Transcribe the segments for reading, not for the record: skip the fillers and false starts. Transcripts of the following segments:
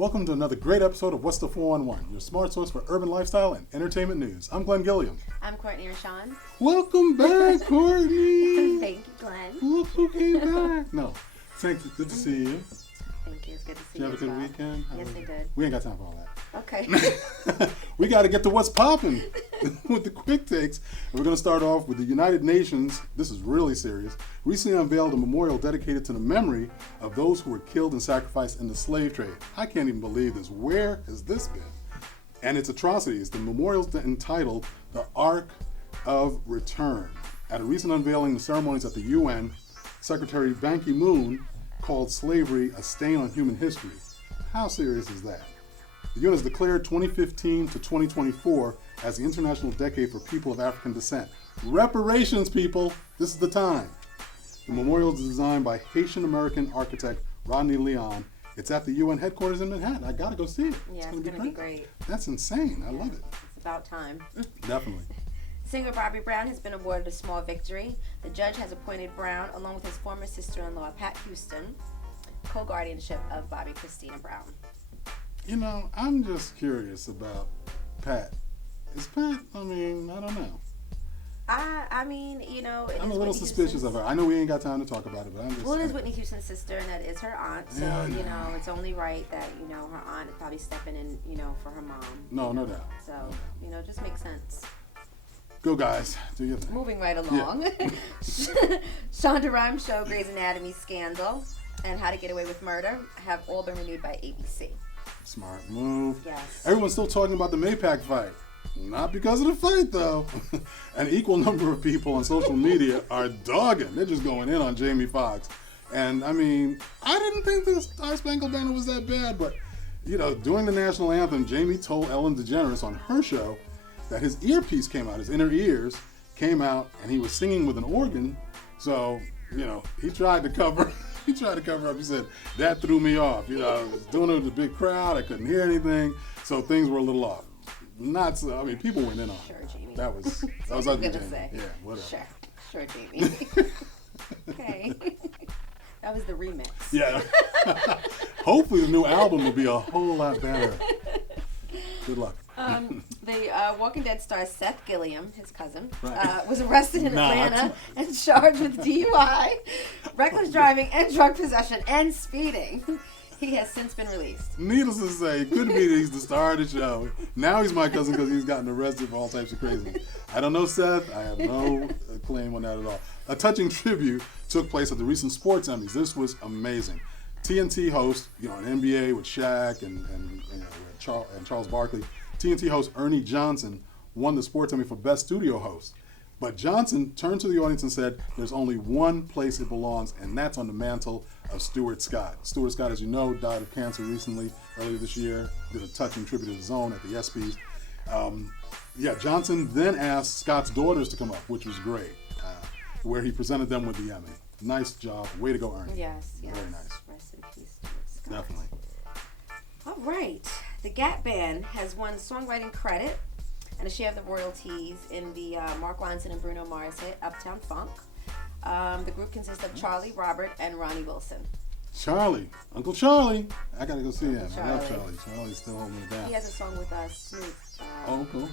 Welcome to another great episode of What's the 411, your smart source for urban lifestyle and entertainment news. I'm Glenn Gilliam. I'm Courtney Rashawn. Welcome back, Courtney. Thank you, Glenn. Look who came back. No, thank you. Good to see you. Thank you. It's good to see Did you you. have a good weekend? Yes, I did. We ain't got time for all that. Okay. We got to get to what's popping with the quick takes. And we're going to start off with the United Nations. This is really serious. Recently unveiled a memorial dedicated to the memory of those who were killed and sacrificed in the slave trade. I can't even believe this. Where has this been? And its atrocities. The memorial's entitled The Ark of Return. At a recent unveiling, the ceremonies at the UN, Secretary Ban Ki-moon called slavery a stain on human history. How serious is that? The UN has declared 2015 to 2024 as the International Decade for People of African Descent. Reparations, people! This is the time. The memorial is designed by Haitian-American architect Rodney Leon. It's at the UN headquarters in Manhattan. I gotta go see it. Yeah, it's gonna be great. That's insane. I love it. It's about time. Definitely. Singer Bobby Brown has been awarded a small victory. The judge has appointed Brown, along with his former sister-in-law, Pat Houston, co-guardianship of Bobby Christina Brown. You know, I'm just curious about Pat. Is Pat, I don't know. I mean, you know, I'm a little suspicious of her. I know we ain't got time to talk about it, but I'm just... Well, it is Whitney Houston's sister, and that is her aunt, so, Yeah, you know, it's only right that, you know, her aunt is probably stepping in, you know, for her mom. No doubt. So, you know, it just makes sense. Go, guys. Do your thing. Moving right along. Yeah. Shonda Rhimes' show, Grey's Anatomy Scandal, and How to Get Away with Murder have all been renewed by ABC. Smart move. Yes. Everyone's still talking about the Maypac fight. Not because of the fight, though. An equal number of people on social media are dogging. They're just going in on Jamie Foxx. And, I mean, I didn't think the Star Spangled Banner was that bad, but, you know, during the national anthem, Jamie told Ellen DeGeneres on her show that his earpiece came out, his inner ears came out, and he was singing with an organ. So, you know, he tried to cover He tried to cover up. He said, that threw me off. You know, I was doing it with a big crowd. I couldn't hear anything. So things were a little off. Not so, I mean, people went in on Sure, Jamie. That was ugly, Jamie. Say. Yeah, whatever. Sure, Jamie. Okay. That was the remix. Yeah. Hopefully the new album will be a whole lot better. Good luck. The Walking Dead star Seth Gilliam, his cousin, right. Was arrested in Atlanta and charged with DUI, reckless driving, and drug possession, and speeding. He has since been released. Needless to say, it couldn't be that he's the star of the show. Now he's my cousin because he's gotten arrested for all types of crazy. I don't know Seth. I have no claim on that at all. A touching tribute took place at the recent Sports Emmys. This was amazing. TNT host, you know, an NBA with Shaq and Charles Barkley. TNT host Ernie Johnson won the Sports Emmy for Best Studio Host. But Johnson turned to the audience and said, there's only one place it belongs, and that's on the mantle of Stuart Scott. Stuart Scott, as you know, died of cancer recently, earlier this year, did a touching tribute to his own at the ESPN. Johnson then asked Scott's daughters to come up, which was great, where he presented them with the Emmy. Nice job. Way to go, Ernie. Yes. Very nice. Rest in peace, Stuart Scott. Definitely. All right. The Gap Band has won songwriting credit and a share of the royalties in the Mark Ronson and Bruno Mars hit Uptown Funk. The group consists of Charlie, Robert, and Ronnie Wilson. Charlie. Uncle Charlie. I got to go see him. Charlie. I love Charlie. Charlie's still holding it down. He has a song with Snoop. Oh, cool.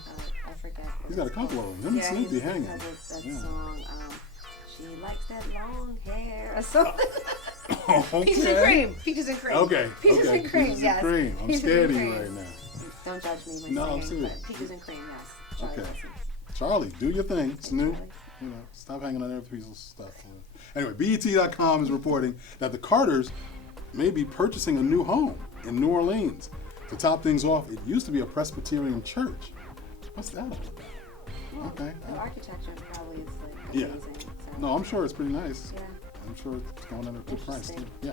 I forget. He's got a couple of them. Him and Snoop be hanging. He has that song, She Likes That Long Hair, or something. Okay. Peaches and Cream. Peaches and Cream. Okay. Peaches and Cream, Peaches yes. and Cream. I'm Peaches scared of and you Cream. right now. Don't judge me when No, I'm saying serious. but Peaches and Cream, yes. Charlie Okay. Wilson. Charlie, do your thing. Snoop. You know, stop hanging on other people's stuff. Anyway, BET.com is reporting that the Carters may be purchasing a new home in New Orleans. To top things off, it used to be a Presbyterian church. What's that about? Well, Okay. the architecture probably is like Yeah. amazing. So. No, I'm sure it's pretty nice. Yeah. I'm sure it's going at a good price too. Yeah,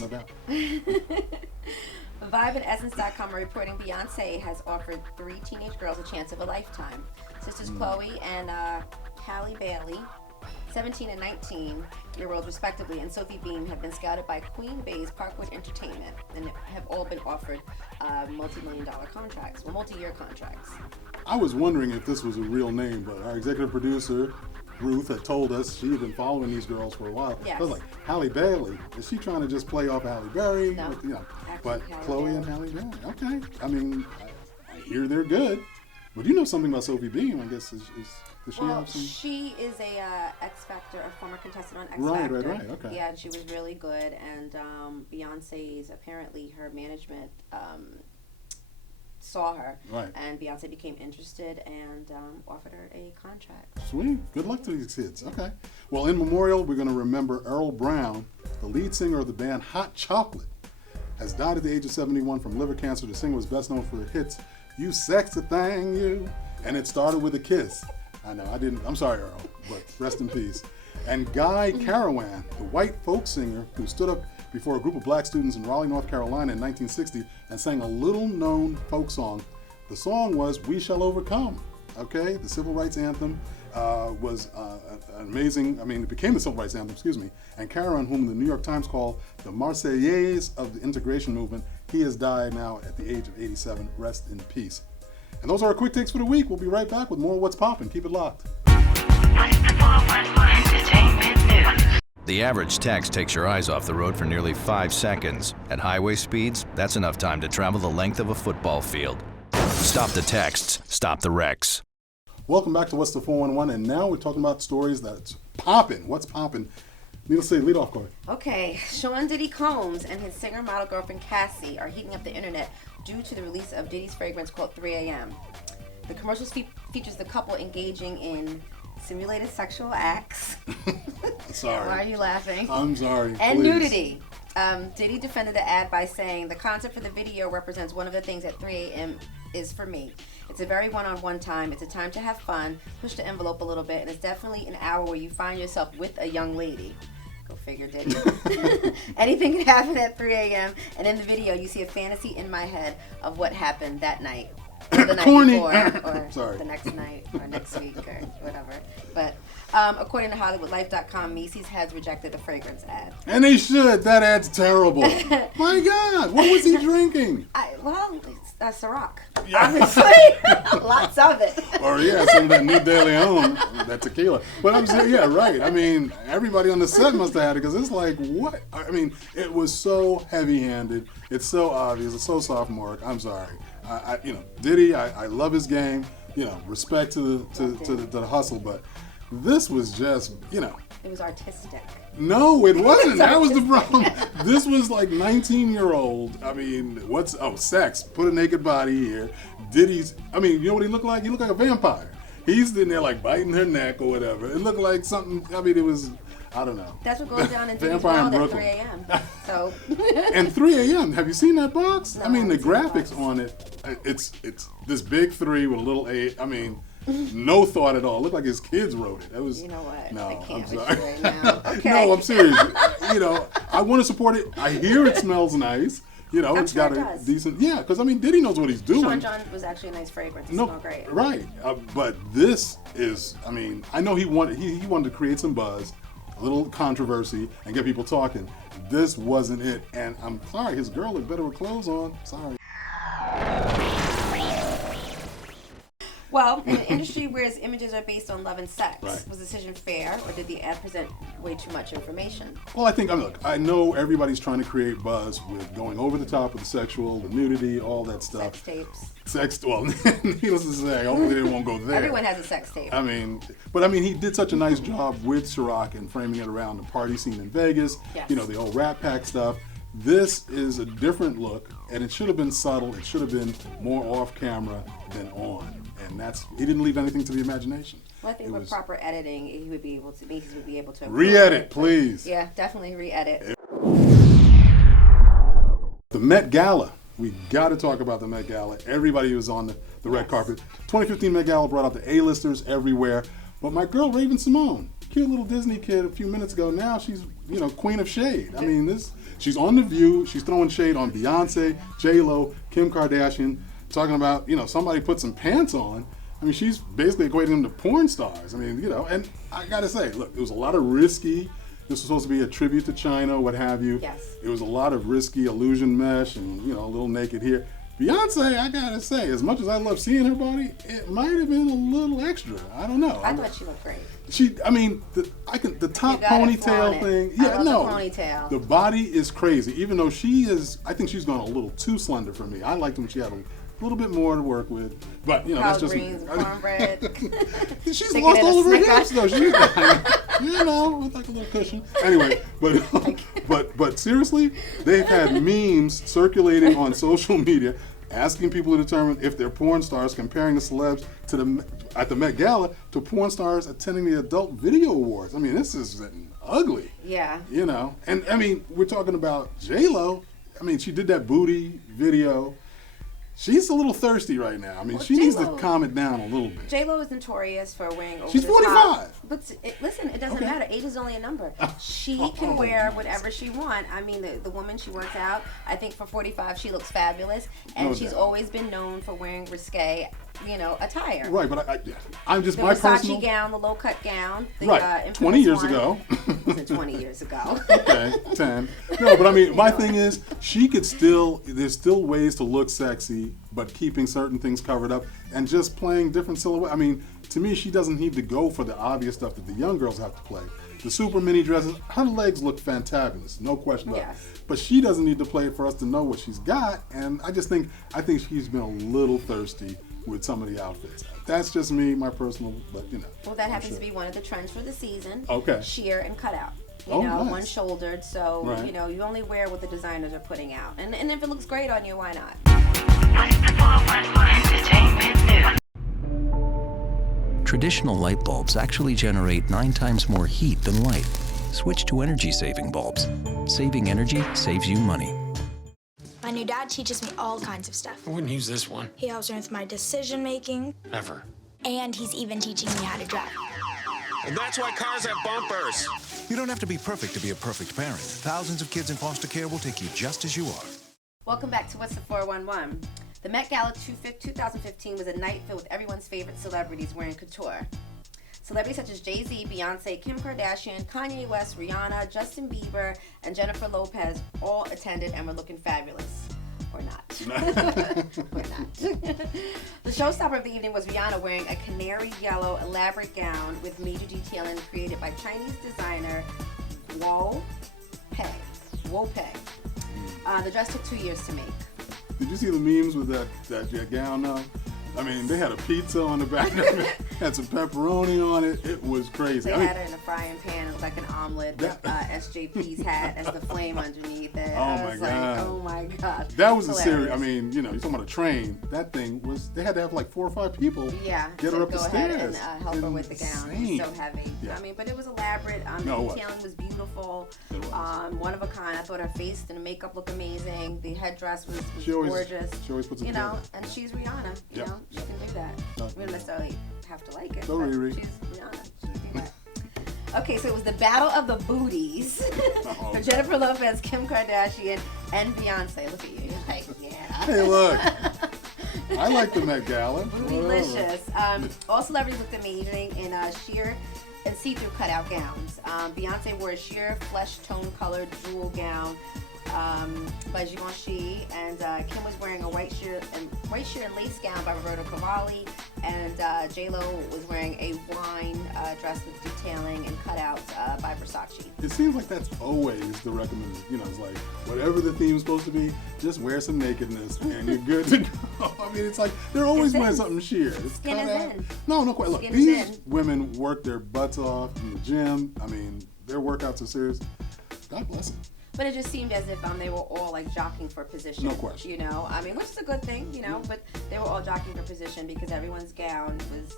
no doubt. Vibe and Essence.com are reporting Beyonce has offered 3 teenage girls a chance of a lifetime. Sisters Chloe and Halle Bailey, 17 and 19-year-olds respectively, and Sophie Beam have been scouted by Queen Bay's Parkwood Entertainment and have all been offered multi-million-dollar contracts, multi-year contracts. I was wondering if this was a real name, but our executive producer, Ruth had told us she had been following these girls for a while. Yes. I was like, Halle Bailey, is she trying to just play off Halle Berry? No. You know, Actually, but Halle Chloe Bailey. and Halle Berry, okay. I mean, I hear they're good. But you know something about Sophie Beam, I guess, does she Well, have some? she is a X Factor, a former contestant on X Right, Factor. right, okay. Yeah, and she was really good. And Beyonce's, apparently her management saw her. Right. And Beyonce became interested and offered her a contract. Sweet. Good luck to these kids. Okay. Well, in memorial, we're going to remember Earl Brown, the lead singer of the band Hot Chocolate, has died at the age of 71 from liver cancer. The singer was best known for hits "You Sexy Thing, You," and it started with a kiss. I know, I'm sorry, Earl, but rest in peace. And Guy Carawan, the white folk singer who stood up before a group of black students in Raleigh, North Carolina in 1960 and sang a little-known folk song. The song was "We Shall Overcome." Okay, the civil rights anthem was amazing. I mean, it became the civil rights anthem, excuse me. And Carawan, whom the New York Times called the Marseillaise of the integration movement, he has died now at the age of 87. Rest in peace. And those are our quick takes for the week. We'll be right back with more What's Poppin'. Keep it locked. What's the 411 for entertainment news? The average text takes your eyes off the road for nearly 5 seconds. At highway speeds, that's enough time to travel the length of a football field. Stop the texts, stop the wrecks. Welcome back to What's the 411, and now we're talking about stories that's poppin'. What's poppin'? Needless to say, lead off, Corey. Okay, Sean Diddy Combs and his singer-model girlfriend Cassie are heating up the internet due to the release of Diddy's fragrance called 3 a.m. The commercial features the couple engaging in simulated sexual acts. Sorry. Why are you laughing? I'm sorry. And please. nudity. Diddy defended the ad by saying, "The concept for the video represents one of the things at 3 a.m. is for me. It's a very one-on-one time. It's a time to have fun, push the envelope a little bit, and it's definitely an hour where you find yourself with a young lady." Go figure, Diddy. Anything can happen at 3 a.m. And in the video, you see a fantasy in my head of what happened that night. Or the night Corny. before, or Sorry. the next night, or next week, or whatever. But according to HollywoodLife.com, Macy's has rejected the fragrance ad. And they should. That ad's terrible. My God, what was he drinking? It's Ciroc. Yeah. Obviously, lots of it. Or yeah, some of that New De Leon, that tequila. But I'm saying, yeah, right. I mean, everybody on the set must have had it because it's like, what? I mean, it was so heavy-handed. It's so obvious. It's so sophomoric. I'm sorry. Diddy, I love his game. Respect to the hustle, but this was just, It was artistic. No, it wasn't. That was the problem. This was like 19-year-old. I mean, sex. Put a naked body here. Diddy's, you know what he looked like? He looked like a vampire. He's in there like biting her neck or whatever. It looked like something, it was, I don't know. That's what goes down in Diddy's Vampire in world at Brooklyn. 3 a.m. So. And 3 a.m. Have you seen that box? No, The I haven't seen the graphics box. on it, it's this big 3 with a little 8. No thought at all. It looked like his kids wrote it. That was. You know what? No, I can't I'm with sorry. you right now. Okay. No, I'm serious. I want to support it. I hear it smells nice. It's sure got it a does. decent. Yeah, because Diddy knows what he's doing. Sean John was actually a nice fragrance. It smelled great. Right. But this is. I know he wanted to create some buzz, a little controversy, and get people talking. This wasn't it. And I'm sorry, his girl looked better with clothes on. Sorry. Well, in an industry where its images are based on love and sex, Right. was the decision fair, or did the ad present way too much information? Well, I think, I know everybody's trying to create buzz with going over the top with the sexual, the nudity, all that stuff. Sex tapes. Well, needless to say, hopefully they won't go there. Everyone has a sex tape. He did such a nice job with Ciroc and framing it around the party scene in Vegas, Yes. The old Rat Pack stuff. This is a different look, and it should have been subtle. It should have been more off camera than on. And he didn't leave anything to the imagination. Well, I think with proper editing, Macy's would be able to Re-edit, please. Yeah, definitely re-edit. The Met Gala. We got to talk about the Met Gala. Everybody was on the red carpet. 2015 Met Gala brought out the A-listers everywhere. But my girl, Raven Simone, cute little Disney kid a few minutes ago, now she's, queen of shade. She's on The View. She's throwing shade on Beyonce, J-Lo, Kim Kardashian, talking about, somebody put some pants on. She's basically equating them to porn stars. And I got to say, look, it was a lot of risky. This was supposed to be a tribute to China, what have you. Yes. It was a lot of risky illusion mesh and, a little naked here. Beyonce, I gotta say, as much as I love seeing her body, it might have been a little extra. I don't know. I thought she looked great. The top You gotta ponytail flaunt it. thing. I Yeah, love no. the ponytail. The body is crazy. Even though I think she's gone a little too slender for me. I liked when she had a little bit more to work with. But, that's just greens, cornbread. She's Sticking lost in a all of her Snicker. hips, though. She's with like a little cushion. Anyway, but seriously, they've had memes circulating on social media asking people to determine if they're porn stars, comparing the celebs at the Met Gala to porn stars attending the Adult Video Awards. I mean, this is ugly. Yeah. And I mean, we're talking about J-Lo. I mean, she did that booty video. She's a little thirsty right now. I mean, she needs to calm it down a little bit. J-Lo is notorious for wearing over She's the 45. top. But listen, it doesn't matter. Age is only a number. She can wear whatever she wants. I mean, the woman, she works out. I think for 45, she looks fabulous. And No she's doubt. always been known for wearing risque, attire. Right, but I'm just The my Versace personal... gown, the low-cut gown. The, Right, infamous 20 years one. ago. Was it 20 years ago? Okay, 10. No, but I mean, my thing is, there's still ways to look sexy, but keeping certain things covered up and just playing different silhouettes. I mean, to me, she doesn't need to go for the obvious stuff that the young girls have to play. The super mini dresses, her legs look fantabulous, no question about it. Yes. But she doesn't need to play it for us to know what she's got, and I think she's been a little thirsty with some of the outfits. That's just me, my personal, but Well, that happens to be one of the trends for the season. Okay. Sheer and cutout. Nice. One-shouldered, so, Right. you only wear what the designers are putting out. And if it looks great on you, why not? What's the 411 entertainment news? Traditional light bulbs actually generate 9 times more heat than light. Switch to energy-saving bulbs. Saving energy saves you money. My new dad teaches me all kinds of stuff. I wouldn't use this one. He helps me with my decision making, Ever. and he's even teaching me how to drive. And that's why cars have bumpers. You don't have to be perfect to be a perfect parent. Thousands of kids in foster care will take you just as you are. Welcome back to What's the 411. The Met Gala 2015 was a night filled with everyone's favorite celebrities wearing couture. Celebrities such as Jay-Z, Beyonce, Kim Kardashian, Kanye West, Rihanna, Justin Bieber, and Jennifer Lopez all attended and were looking fabulous. Or not. Or not. The showstopper of the evening was Rihanna wearing a canary yellow elaborate gown with major detailing created by Chinese designer Guo Pei. The dress took 2 years to make. Did you see the memes with that gown now? I mean, they had a pizza on the back of it, had some pepperoni on it. It was crazy. They had her in a frying pan. It was like an omelet with SJP's hat as the flame underneath it. I was like, oh my God. That was a Hilarious. serious, I mean, you're talking about a train. That thing was, they had to have like 4 or 5 people get her up the go stairs. ahead and help her with the gown. It was so heavy. Yeah. I mean, but it was elaborate. The detailing was beautiful. It was. One of a kind. I thought her face and the makeup looked amazing. The headdress was Gorgeous. She always puts it together. And she's Rihanna. You know, she can do that. No. We don't necessarily have to like it. So but Riri. She's Rihanna. She can do that. Okay, so it was the battle of the booties for Jennifer Lopez, Kim Kardashian, and Beyonce. Look at you. You're like, yeah. Hey, look. I like the Met Gala. Bootylicious. All celebrities looked amazing in sheer and see-through cutout gowns. Beyonce wore a sheer flesh tone colored jewel gown by Givenchy, and Kim was wearing a white sheer and lace gown by Roberto Cavalli, and J-Lo was wearing a wine dress with detailing and cutouts by Versace. It seems like that's always the recommended. It's like whatever the theme's supposed to be, just wear some nakedness and you're good to go. I mean, it's like they're always wearing something sheer. It's Skin is cutout. in. No, quite. Look, Skin is these in. women work their butts off in the gym. I mean, their workouts are serious. God bless them. But it just seemed as if they were all like jockeying for position. No question. I mean, which is a good thing, but they were all jockeying for position because everyone's gown was,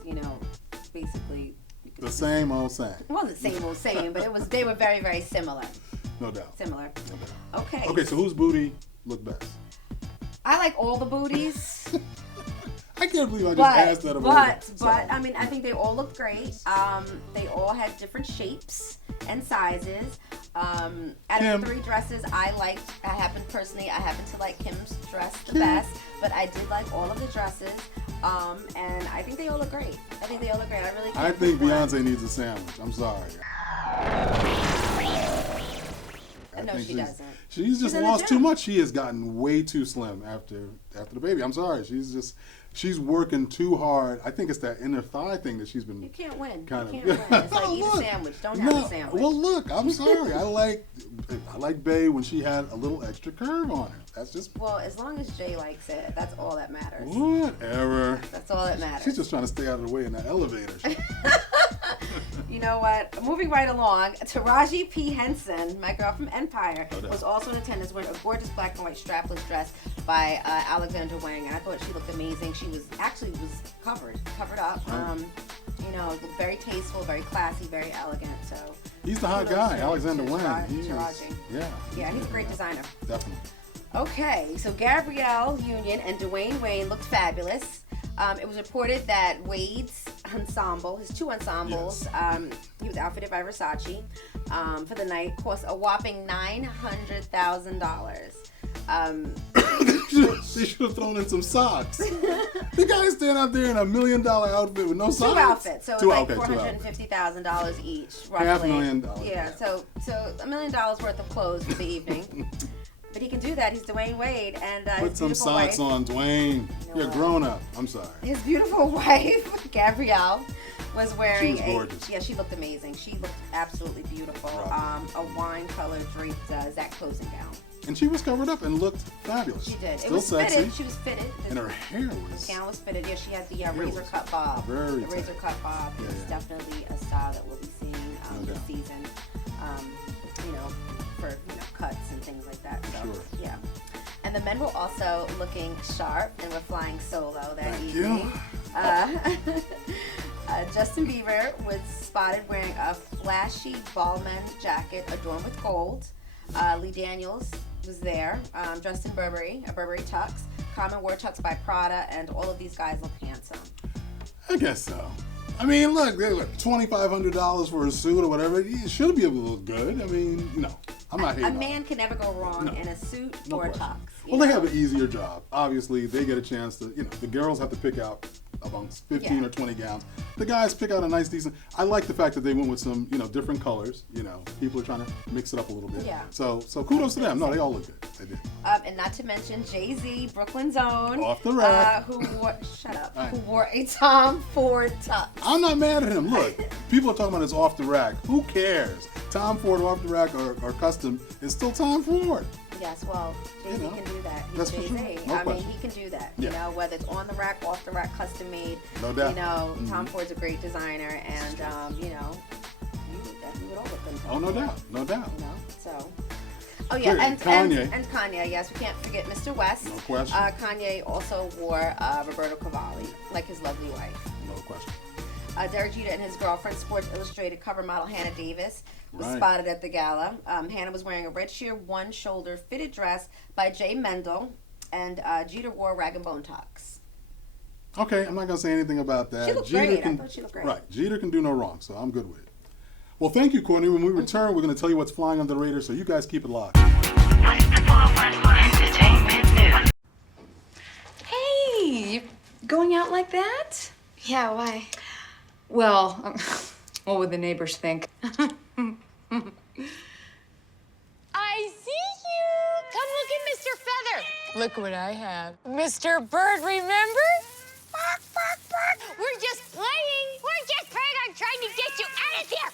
basically The same old same. It wasn't same, but they were very, very similar. No doubt. Similar. No doubt. Okay. Okay, so whose booty looked best? I like all the booties. I can't believe I just asked that about But I mean, I think they all looked great. They all had different shapes and sizes. Out of the 3 dresses, I happen to like Kim's dress the best, but I did like all of the dresses. And I think they all look great. I really can't I think pick one. Beyonce needs a sandwich. I'm sorry. No, think she doesn't. She's just in the lost too gym. much. She has gotten way too slim after the baby. I'm sorry. She's working too hard. I think it's that inner thigh thing that she's been. You can't win. Kind You of. can't win. It's like eat a Look. sandwich. Don't have a sandwich. Well, look. I'm sorry. I like Bay when she had a little extra curve on her. That's just. Well, as long as Jay likes it, that's all that matters. Whatever. That's all that matters. She's just trying to stay out of the way in that elevator. You know what? Moving right along, Taraji P. Henson, my girl from Empire, was also in attendance wearing a gorgeous black and white strapless dress by Alexander Wang, and I thought she looked amazing. She was covered up. You know, very tasteful, very classy, very elegant. So He's the hot guy, Alexander Wang. Taraji. Yeah, he's a great designer. Definitely. Okay, so Gabrielle Union and Dwyane Wade looked fabulous. It was reported that Wade's ensemble, his two ensembles, he was outfitted by Versace for the night, cost a whopping $900,000. They should have thrown in some socks. The guy stand out there in $1 million outfit with no socks. Two outfits, so it's like $450,000 each, roughly. $500,000. Yeah, so $1 million worth of clothes for the evening. But he can do that. He's Dwyane Wade, and Put his some beautiful socks wife, on, Dwayne. You're grown up. I'm sorry. His beautiful wife, Gabrielle, was wearing She was gorgeous. Yeah, she looked amazing. She looked absolutely beautiful. A wine color draped Zach closing gown. And she was covered up and looked fabulous. She did. Still It was sexy. fitted. She was fitted. And her hair was. The gown was fitted. Yeah, she had the Hair razor was cut bob. very The tight. razor cut bob Yeah, is yeah. definitely a style that we'll be seeing No this doubt. season. You know, for cuts and things like that. So Sure. yeah. And the men were also looking sharp and were flying solo that Thank evening. you. Justin Bieber was spotted wearing a flashy Balmain jacket adorned with gold. Lee Daniels was there, dressed in Burberry, a Burberry tux. Common wore tux by Prada, and all of these guys look handsome. I guess so. I mean, look, $2,500 for a suit or whatever. It should be able to look good. I mean, I'm not hating A on man it. can never go wrong in a suit No or a question. tux. Well, they have an easier job. Obviously, they get a chance to, the girls have to pick out amongst 15 or 20 gowns. The guys pick out a nice, decent. I like the fact that they went with some, different colors. People are trying to mix it up a little bit. Yeah. So kudos to them. No, they all look good. They did. And not to mention Jay-Z, Brooklyn's own. Off the rack. Who Right. wore a Tom Ford tux. I'm not mad at him. Look, people are talking about it's off the rack. Who cares? Tom Ford off the rack or custom is still Tom Ford. Yes, well, Jay-Z can do that. He's That's for Jay-Z. sure. No I mean, question. he can do that. Yeah. Whether it's on the rack, off the rack, custom made. No doubt. Tom Ford's a great designer, and we would all look good. Oh, no doubt. No doubt. So. Oh yeah, Clearly, and Kanye. Kanye. Yes, we can't forget Mr. West. No question. Kanye also wore Roberto Cavalli, like his lovely wife. No question. Derek Jeter and his girlfriend, Sports Illustrated cover model Hannah Davis, was Right. spotted at the gala. Hannah was wearing a red sheer one-shoulder fitted dress by Jay Mendel, and Jeter wore rag and bone tux. Okay, I'm not going to say anything about that. She looked great. I thought she looked great. Right. Jeter can do no wrong, so I'm good with it. Well, thank you, Courtney. When we return, we're going to tell you what's flying under the radar, so you guys keep it locked. What's the 411 entertainment news? Hey, you going out like that? Yeah, why? Well, what would the neighbors think? I see you! Come look at Mr. Feather. Look what I have. Mr. Bird, remember? Bark, bark, bark. We're just playing. We're just playing. I'm trying to get you out of here.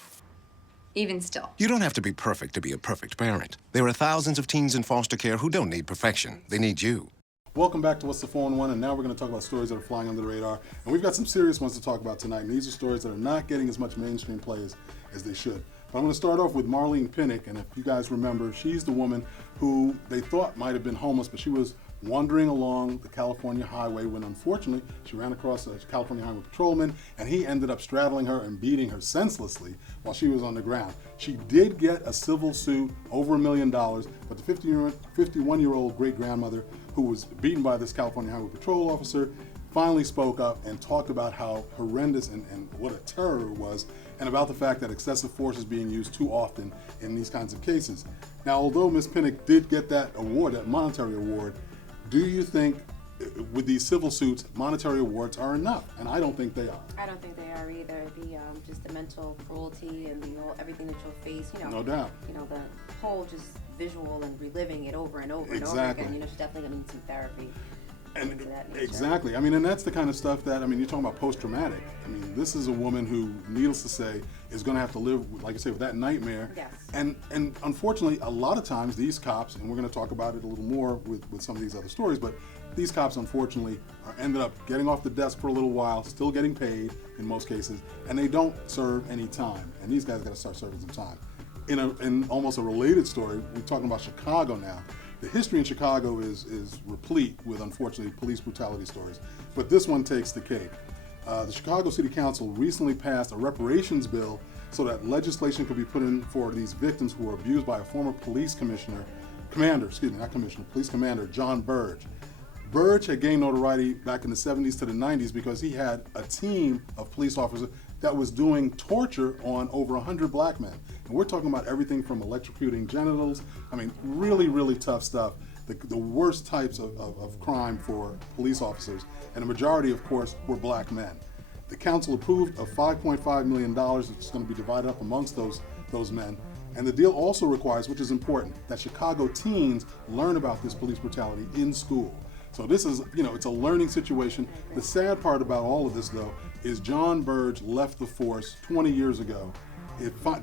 Even still. You don't have to be perfect to be a perfect parent. There are thousands of teens in foster care who don't need perfection. They need you. Welcome back to What's the 411, and now we're going to talk about stories that are flying under the radar. And we've got some serious ones to talk about tonight, and these are stories that are not getting as much mainstream play as they should. But I'm going to start off with Marlena Pinnock, and if you guys remember, she's the woman who they thought might have been homeless, but she was wandering along the California highway when, unfortunately, she ran across a California highway patrolman, and he ended up straddling her and beating her senselessly while she was on the ground. She did get a civil suit over $1 million, but the 51-year-old great-grandmother who was beaten by this California highway patrol officer finally spoke up and talked about how horrendous and what a terror it was, and about the fact that excessive force is being used too often in these kinds of cases. Now, although Ms. Pinnock did get that award, that monetary award, do you think with these civil suits, monetary awards are enough, and I don't think they are. I don't think they are either. Just the mental cruelty and everything that you'll face. No doubt. The whole just visual and reliving it over and over Exactly. and over again. She's definitely going to need some therapy. And Into that nature. exactly. I mean, and that's the kind of stuff that, you're talking about post-traumatic. I mean, this is a woman who, needless to say, is going to have to live, like I say, with that nightmare. Yes. And unfortunately, a lot of times these cops, and we're going to talk about it a little more with some of these other stories, but these cops, unfortunately, ended up getting off the desk for a little while, still getting paid in most cases, and they don't serve any time. And these guys got to start serving some time. In almost a related story, we're talking about Chicago now. The history in Chicago is replete with, unfortunately, police brutality stories. But this one takes the cake. The Chicago City Council recently passed a reparations bill so that legislation could be put in for these victims who were abused by a former police police commander, John Burge. Burge had gained notoriety back in the 70s to the 90s because he had a team of police officers that was doing torture on over 100 black men. And we're talking about everything from electrocuting genitals, really, really tough stuff, the worst types of crime for police officers. And the majority, of course, were black men. The council approved of $5.5 million that's going to be divided up amongst those men. And the deal also requires, which is important, that Chicago teens learn about this police brutality in school. So this is, it's a learning situation. The sad part about all of this, though, is John Burge left the force 20 years ago.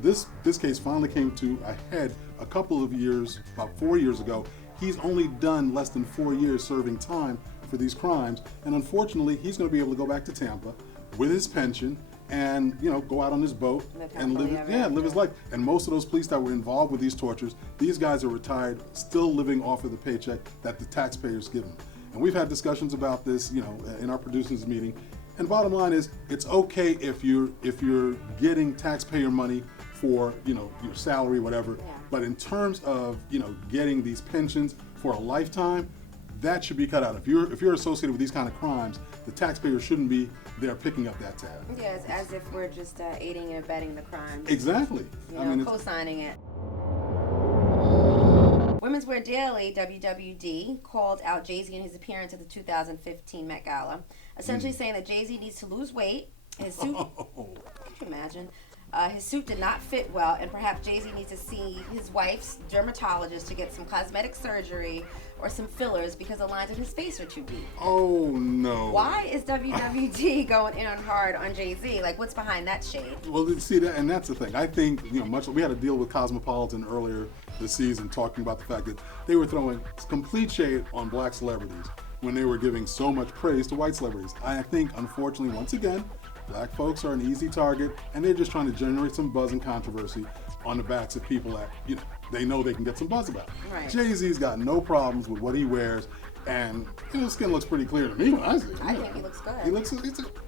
This case finally came to a head a couple of years, about 4 years ago. He's only done less than 4 years serving time for these crimes, and unfortunately, he's going to be able to go back to Tampa with his pension and go out on his boat and live his life. And most of those police that were involved with these tortures, these guys are retired, still living off of the paycheck that the taxpayers give them. And we've had discussions about this, in our producers meeting. And bottom line is, it's okay if you're getting taxpayer money for your salary, whatever. Yeah. But in terms of getting these pensions for a lifetime, that should be cut out. If you're associated with these kind of crimes, the taxpayer shouldn't be there picking up that tab. Yeah, it's as if we're just aiding and abetting the crime. Exactly. Co-signing it. Women's Wear Daily, WWD, called out Jay-Z in his appearance at the 2015 Met Gala, essentially saying that Jay-Z needs to lose weight. His suit, could you imagine? His suit did not fit well, and perhaps Jay-Z needs to see his wife's dermatologist to get some cosmetic surgery or some fillers because the lines in his face are too deep. Oh, no. Why is WWD going in on hard on Jay-Z? Like, what's behind that shade? Well, see, and that's the thing. I think, we had a deal with Cosmopolitan earlier this season talking about the fact that they were throwing complete shade on black celebrities when they were giving so much praise to white celebrities. I think, unfortunately, once again, black folks are an easy target, and they're just trying to generate some buzz and controversy on the backs of people that, they know they can get some buzz about. Right. Jay-Z's got no problems with what he wears, and his skin looks pretty clear to me when I see it. I think he looks good.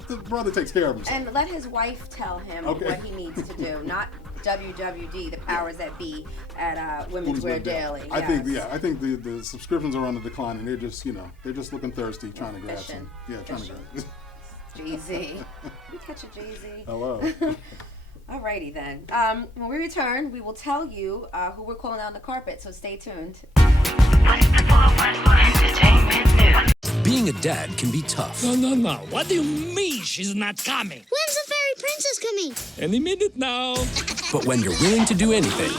The brother takes care of himself. And let his wife tell him what he needs to do, not WWD, the powers that be at Women's Wear Daily. I think the subscriptions are on the decline, and they're just looking thirsty, trying to grab some. Yeah, trying to grab. Jay-Z. You catch a Jay-Z. Hello. Alrighty then. When we return, we will tell you who we're calling on the carpet, so stay tuned. Being a dad can be tough. No. What do you mean she's not coming? When's the fairy princess coming? Any minute now. But when you're willing to do anything...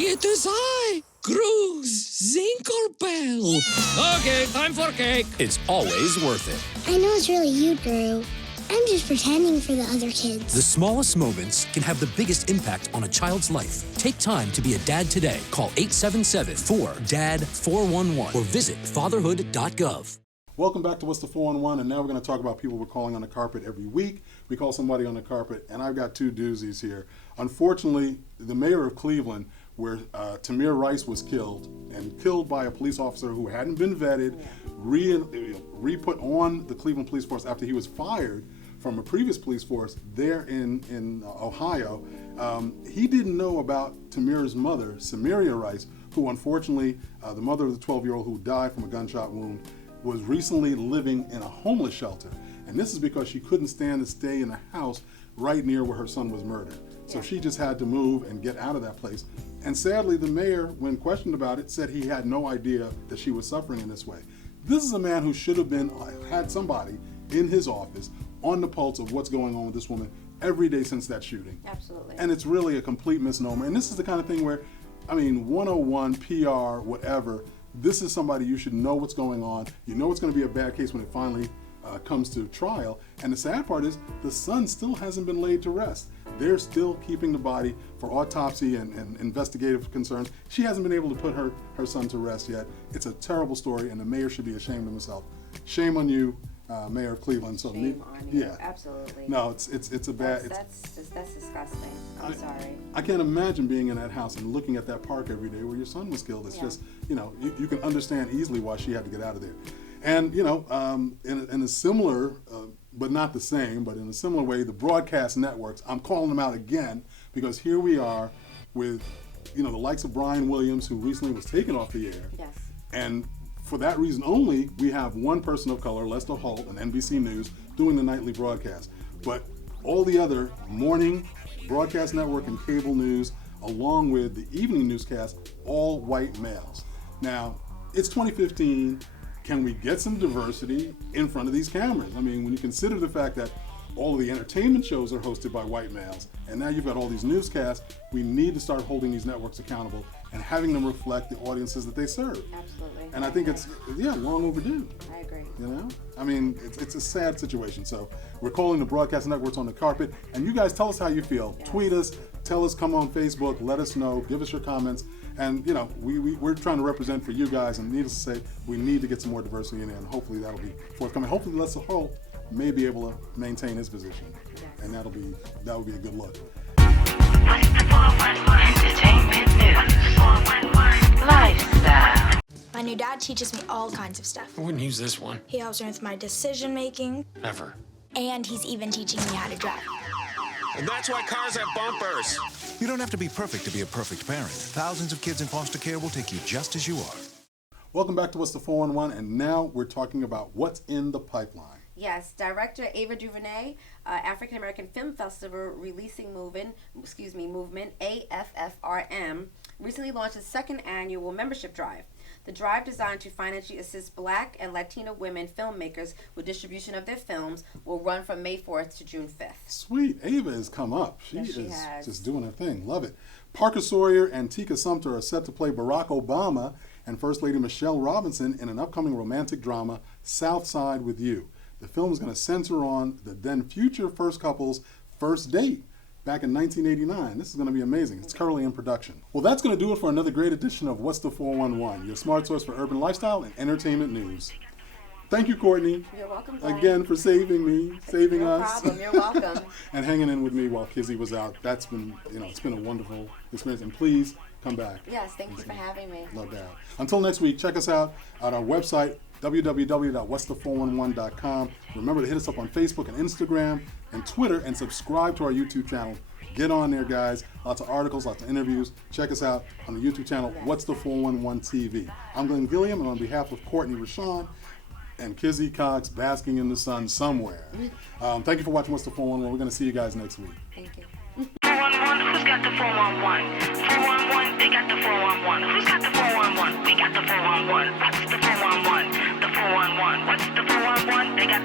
It is I, Cruz Zinkerbell. Yeah. Okay, time for cake. It's always worth it. I know it's really you, Drew. I'm just pretending for the other kids. The smallest moments can have the biggest impact on a child's life. Take time to be a dad today. Call 877-4DAD-411 or visit fatherhood.gov. Welcome back to What's the 411, and now we're going to talk about people we're calling on the carpet every week. We call somebody on the carpet, and I've got two doozies here. Unfortunately, the mayor of Cleveland, where Tamir Rice was killed by a police officer who hadn't been vetted, re-put on the Cleveland police force after he was fired from a previous police force there in Ohio. He didn't know about Tamir's mother, Samaria Rice, who unfortunately, the mother of the 12-year-old who died from a gunshot wound, was recently living in a homeless shelter. And this is because she couldn't stand to stay in a house right near where her son was murdered. So she just had to move and get out of that place. And sadly, the mayor, when questioned about it, said he had no idea that she was suffering in this way. This is a man who should have been had somebody in his office on the pulse of what's going on with this woman every day since that shooting. Absolutely. And it's really a complete misnomer. And this is the kind of thing where, I mean, 101, PR, whatever, this is somebody you should know what's going on. You know it's going to be a bad case when it finally comes to trial. And the sad part is the son still hasn't been laid to rest. They're still keeping the body for autopsy and investigative concerns. She hasn't been able to put her son to rest yet. It's a terrible story, and the mayor should be ashamed of himself. Shame on you, Mayor of Cleveland. So Shame on you. Yeah, Absolutely. No, it's a bad. That's disgusting. I'm sorry. I can't imagine being in that house and looking at that park every day where your son was killed. It's just, you can understand easily why she had to get out of there. And, in a similar, but not the same, but in a similar way, the broadcast networks, I'm calling them out again because here we are with, the likes of Brian Williams, who recently was taken off the air. Yes. And for that reason only, we have one person of color, Lester Holt, on NBC News, doing the nightly broadcast. But all the other morning broadcast network and cable news, along with the evening newscast, all white males. Now, it's 2015. Can we get some diversity in front of these cameras? I mean, when you consider the fact that all of the entertainment shows are hosted by white males, and now you've got all these newscasts, we need to start holding these networks accountable and having them reflect the audiences that they serve. Absolutely. And I think it's, long overdue. I agree. I mean, it's a sad situation. So we're calling the broadcast networks on the carpet, and you guys tell us how you feel. Yes. Tweet us, tell us, come on Facebook, let us know, give us your comments. And, we're trying to represent for you guys, and needless to say, we need to get some more diversity in there, and hopefully that'll be forthcoming. Hopefully Lester Holt may be able to maintain his position, and that would be a good look. What's the 411 entertainment news? 411 lifestyle. My new dad teaches me all kinds of stuff. I wouldn't use this one. He helps me with my decision making. Ever. And he's even teaching me how to drive. And that's why cars have bumpers. You don't have to be perfect to be a perfect parent. Thousands of kids in foster care will take you just as you are. Welcome back to What's the 411, and now we're talking about what's in the pipeline. Yes, director Ava DuVernay, African American Film Festival releasing movement AFFRM, recently launched its second annual membership drive. The drive, designed to financially assist Black and Latino women filmmakers with distribution of their films, will run from May 4th to June 5th. Sweet. Ava has come up. She Yes, is has. just doing her thing. Love it. Parker Sawyer and Tika Sumpter are set to play Barack Obama and First Lady Michelle Robinson in an upcoming romantic drama, South Side with You. The film is going to center on the then future first couple's first date back in 1989. This is going to be amazing. It's currently in production. Well, that's going to do it for another great edition of What's the 411, your smart source for urban lifestyle and entertainment news. Thank you, Courtney. You're welcome, Brian. Again, for saving me, saving No us. problem. You're welcome. And hanging in with me while Kizzy was out. That's been, it's been a wonderful experience. And please come back. Yes, thank you for having me. Love that. Until next week, check us out at our website, www.whatsthe411.com. Remember to hit us up on Facebook and Instagram and Twitter, and subscribe to our YouTube channel. Get on there, guys. Lots of articles, lots of interviews. Check us out on the YouTube channel, What's the 411 TV. I'm Glenn Gilliam, and on behalf of Courtney Rashawn and Kizzy Cox, basking in the sun somewhere. Thank you for watching What's the 411. We're going to see you guys next week. Thank you. 411, who's got the 411? 411, they got the 411. Who's got the 411? We got the 411.